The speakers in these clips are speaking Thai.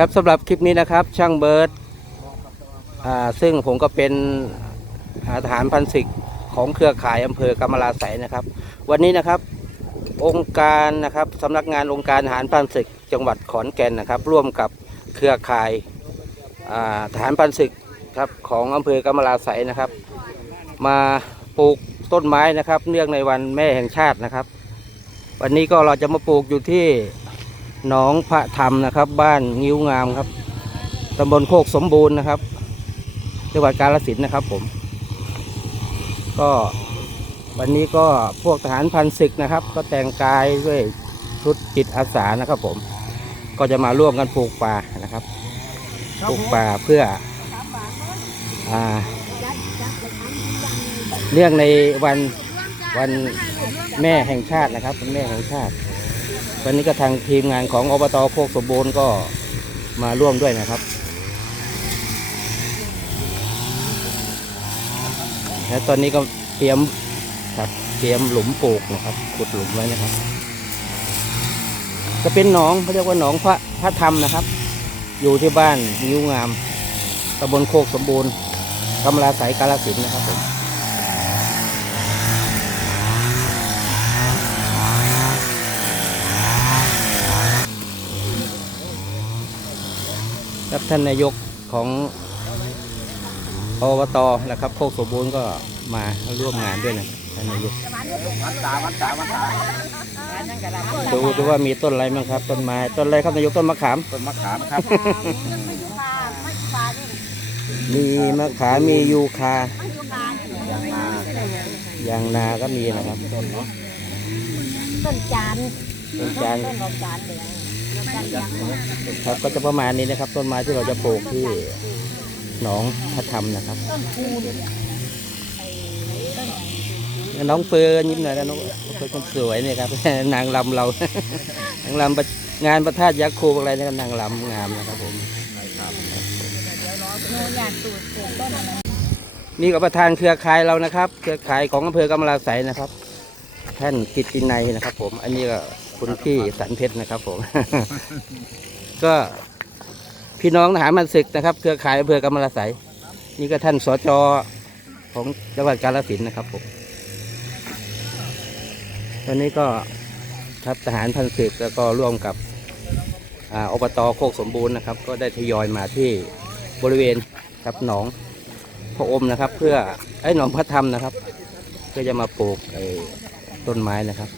ครับสำหรับคลิปนี้นะครับ ช่างเบิร์ดอ่าซึ่งผมก็เป็นอาทหารพันศึกของเครือข่ายอำเภอกำมะลาไสนะครับ วันนี้นะครับองค์การนะครับสำนักงานองค์การทหารพันศึกจังหวัดขอนแก่นนะครับ ร่วมกับเครือข่ายอ่าทหารพันศึกครับของอำเภอกำมะลาไสนะครับ มาปลูกต้นไม้นะครับ เนื่องในวันแม่แห่งชาตินะครับ วันนี้ก็เราจะมาปลูกอยู่ที่ หนองพระธรรมนะครับ บ้านงิ้วงามครับตำบลโคกสมบูรณ์นะครับ จังหวัดกาฬสินธุ์นะครับผม ก็วันนี้ก็พวกทหารพันศึกนะครับ ก็แต่งกายด้วยชุดจิตอาสานะครับผม ก็จะมาร่วมกันปลูกป่านะครับ ปลูกป่าเพื่ออ่าเรื่องในวันวันแม่แห่งชาตินะครับวันแม่แห่งชาติ วันนี้ก็ทางทีมงานของอบตโคกสมบูรณ์ก็มาร่วมด้วยนะครับ และตอนนี้ก็เตรียมครับเตรียมหลุมปลูกนะครับขุดหลุมไว้นะครับจะเป็นหนองเขาเรียกว่าหนองพระพระธรรมนะครับ อยู่ที่บ้านนิ้วงามตำบลโคกสมบูรณ์กำลาสายกาลสินนะครับผม ครับท่านนายกของอบตนะครับโคกสมบูรณ์ก็มาร่วมงานด้วยนะท่านนายกวันตาวันตาวันตาดูดูว่ามีต้นอะไรบ้างครับ ต้นไม้ต้นอะไรครับนายกต้นมะขาม ต้นมะขามครับ มีมะขามมียูคายางนาก็มีนะครับ ต้นเนาะต้นจานต้นจานต้นจานเหลืองจานเหลือง ครับก็จะประมาณนี้นะครับ ต้นไม้ที่เราจะปลูกที่หนองพระธรรมนะครับน้องเฟิร์นยิ้มหน่อยนะน้องเฟิร์นคนสวยเนี่ยครับ นางลำเรา นางลำประงานประทาดยักษ์ครูอะไรนะครับนางลำงามนะครับผมนี่ก็ประธานเครือข่ายเรานะครับ เครือข่ายของอำเภอกำมะลาไสยนะครับ ท่านกิตตินัยนะครับ ผม อันนี้ก็ คุณพี่สันเพชรนะครับผม ก็พี่น้องทหารมันศึกนะครับ เครือข่ายอำเภอกำมะลาไสนี่ก็ท่านสจของจังหวัดกาฬสินธุ์นะครับผมวันนี้ก็ครับทหารพันศึกแล้วก็ร่วมกับอ่าอบตโคกสมบูรณ์นะครับ ก็ได้ทยอยมาที่บริเวณครับหนองพระอมนะครับ เพื่อไอ้หนองพระธรรมนะครับ เพื่อจะมาปลูกไอ้ต้นไม้นะครับ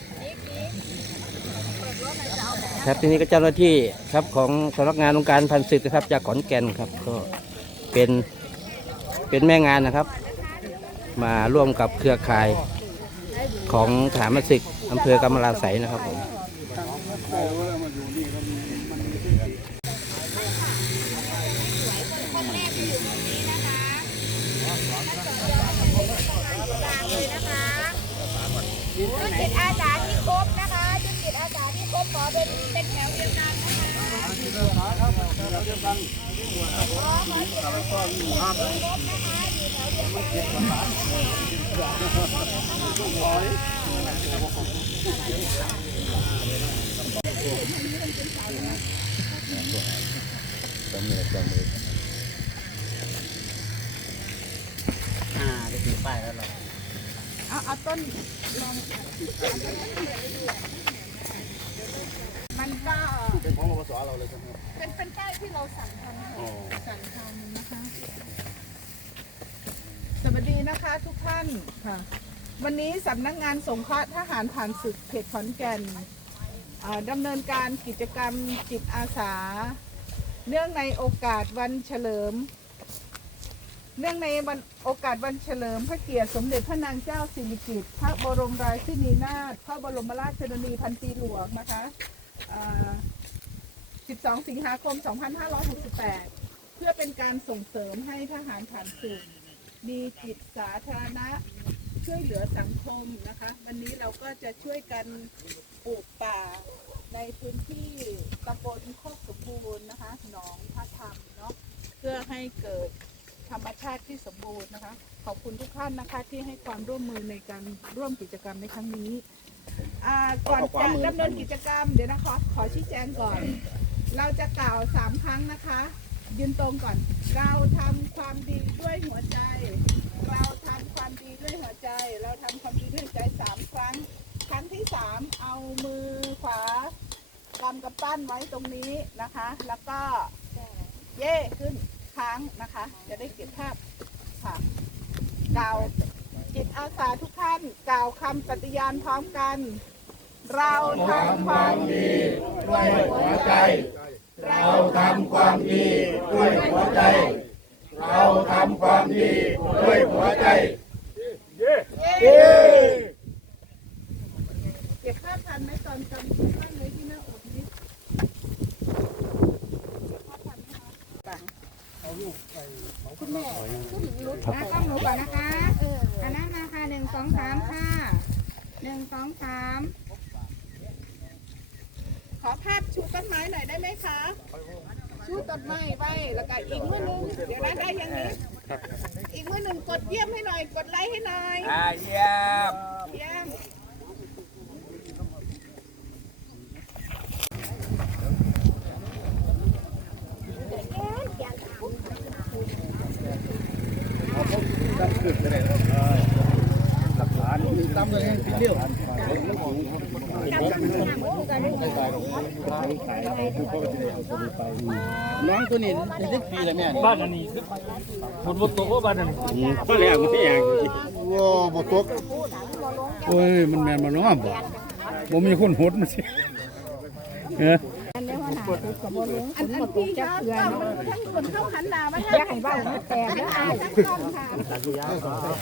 ครับทีนี้ก็เจ้าหน้าที่ครับของสำนักงานองค์การพันธุ์ศึกนะครับ จากขอนแก่นครับก็เป็นเป็นแม่งานนะครับ มาร่วมกับเครือข่ายของฐานพันศึกอำเภอกำมะลาไสนะครับผม ชุดจิตอาสาที่ครบนะคะชุดจิตอาสาที่ครบขอเป็นเป็นแถวเดียวกันนะคะ อ่าได้ถึงป้ายแล้วเราเอาเอาต้นลองมันก็เป็นของอบ สเราเลยใช่ไหมเป็นเป็นป้ายที่เราสั่งทำค่ะอ๋อสั่งทำนะคะ สวัสดีนะคะทุกท่านค่ะ วันนี้สำนักงานสงเคราะห์ทหารผ่านศึกเขตขอนแก่นอ่าดำเนินการกิจกรรมจิตอาสา เนื่องในโอกาสวันเฉลิม เนื่องในวันโอกาสวันเฉลิมพระเกียรติสมเด็จพระนางเจ้าสิริกิติ์พระบรมราชินีนาถพระบรมราชชนนีพันปีหลวงนะคะอ่า 12 สิงหาคม 2568 เพื่อเป็นการส่งเสริมให้ทหารผ่านศึกมีจิตสาธารณะช่วยเหลือสังคมนะคะ วันนี้เราก็จะช่วยกันปลูกป่าในพื้นที่ตำบลโคกสมบูรณ์นะคะ หนองพระธรรมเนาะเพื่อให้เกิดธรรมชาติที่สมบูรณ์นะคะ ขอบคุณทุกท่านนะคะที่ให้ความร่วมมือในการร่วมกิจกรรมในครั้งนี้อ่าก่อนจะดำเนินกิจกรรมเดี๋ยวนะคะขอชี้แจงก่อน เราจะกล่าวสามครั้งนะคะ ยืนตรงก่อน เราทำความดีด้วยหัวใจ เราทำความดีด้วยหัวใจ เราทำความดีด้วยใจสามครั้ง ครั้งที่สามเอามือขวากำกับปั้นไว้ตรงนี้นะคะ แล้วก็เย่ขึ้นค้างนะคะ จะได้เก็บภาพค่ะกล่าวจิตอาสาทุกท่านกล่าวคำปฏิญาณพร้อมกัน เราทำความดีด้วยหัวใจ เราทำความดีด้วยหัวใจ เราทำความดีด้วยหัวใจเย่เก็บภาพันไหมตอนกำปั้นไว้ที่หน้าอกนี้เก็บภาพันไหมคะนะกล้องหนูก่อนนะคะอันนั้นนะคะหนึ่งสองสามค่ะหนึ่งสองสาม ขอภาพชูต้นไม้หน่อยได้ไหมคะชูต้นไม้ไว้แล้วก็อีกมือหนึงเดี๋ยวนะได้อย่างนี้ อีกมือหนึ่งกดเยี่ยมให้หน่อย กดไลค์ให้หน่อย อ่าเยี่ยม เยี่ยม น้อง ตัวนี้ได้สักปีแล้วแม่บ้านอันนี้คือฝนบนตกว่าบ้านอันนี้ก็แล้วไม่อย่างว้าบ่ตกโอ้ยมันแม่นบ่เนาะบ่บ่มีคนหดมาสิเอออันนี้ว่าหนาคือกับโบลุงอันอันพี่ครับกล้องมันทั้งคนเข้าหันหน้ามาทางอยากให้บ้านมันแตกหันนะหน้าทั้งกล้องค่ะ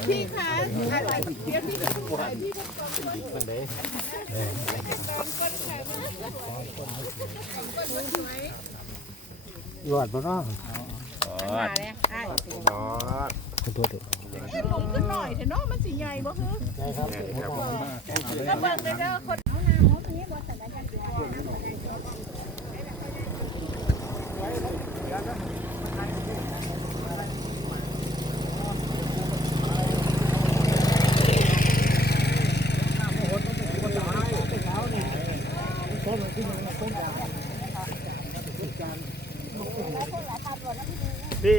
พี่คะอะไรเดี๋ยวพี่จะพูดอะไรพี่ก็กล้องคนไหนคนแขกมันคนสวย หลอดบ่เนาะมาเลยไอ้ขึ้นลงขึ้นหน่อยเถอะเนาะมันสิใหญ่บ่ฮึแล้วเบิ่งเด้อคนพี่ขนาดนั้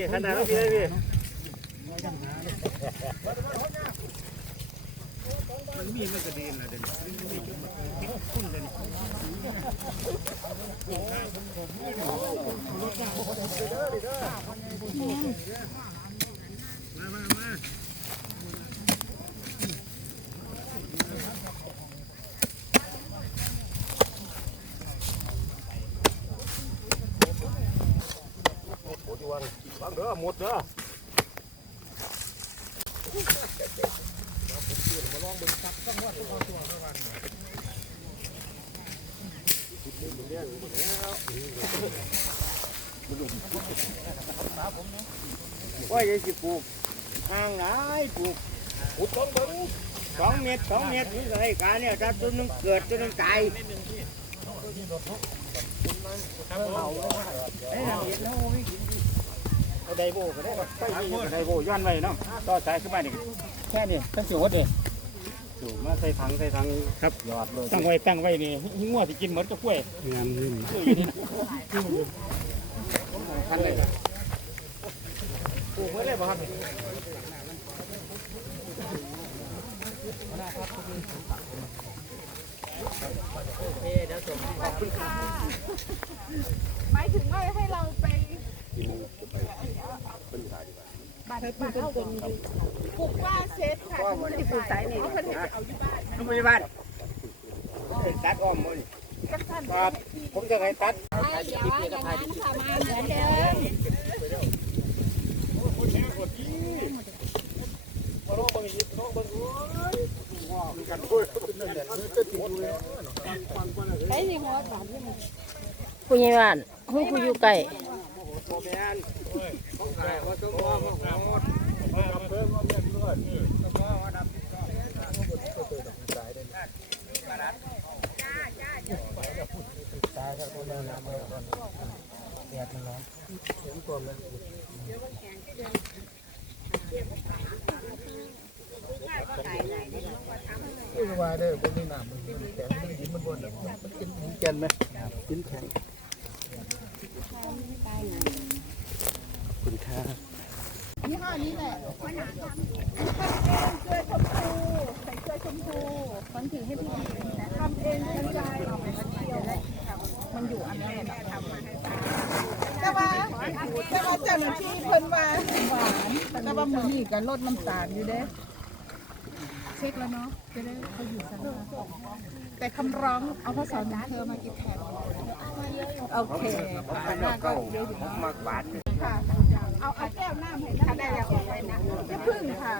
นพี่ได้พี่ เออหมดแล้ว่าจะสิปลูกห่างไหนปลูกปลูกต้องเบิ้งสองเมตรสองเมตรนี่ไรการเนี่ยถ้าตัวนึงเกิดตัวนึงตาย ไดโบก็ได้ไปนี่ไดโบย้อนไว้เนาะต่อสายขึ้นมานี่แค่นี้ตั้งสิวดเลยสูมาใส่ถังใส่ถังครับหยอดเลยตั้งไว้ตั้งไว้นี่หิ้งงัวที่กินหมดก็กล้วยงานนี่ทันเลยปลูกไว้เลยบ่ครับหมายถึงว่าให้เราไป บ้านบ้านเขาเป็นปลูกว่าเซตค่ะคนที่ปลูกสายนี่คนที่จะเอาอยู่บ้านทำไมบ้านตัดอ้อมมันครับผมจะให้ตัดไอ้เดี๋ยวว่าอย่างนั้นค่ะมาเหมือนเดิมผู้ใหญ่บ้านผู้ผู้อยู่ใกล้ ว่าได้บ่มีน้ำมันแข็งมันหินมันบ่มันกินหินแก่นไหมหินแข็ง คุณครับยี่ห้อนี้แหละทำเองเกลือชมพูใส่เกลือชมพูคนถือให้พี่ทำเองกันใจมันอยู่อันนี้แหละแต่ว่าแต่ว่าเจ้าหน้าที่เพิ่นว่าหวานแต่ว่ามือนี่ก็ลดน้ำตาลอยู่เด้เช็คแล้วเนาะจะได้เขาอยู่สบายแต่คำร้องเอาข้อสอนเธอมากี่แผ่น โอเคหน้าก็เยอะอยู่เนาะค่ะเอาเอาแก้วน้ำให้น้ได้แล้วนะจะพึ่งค่ะ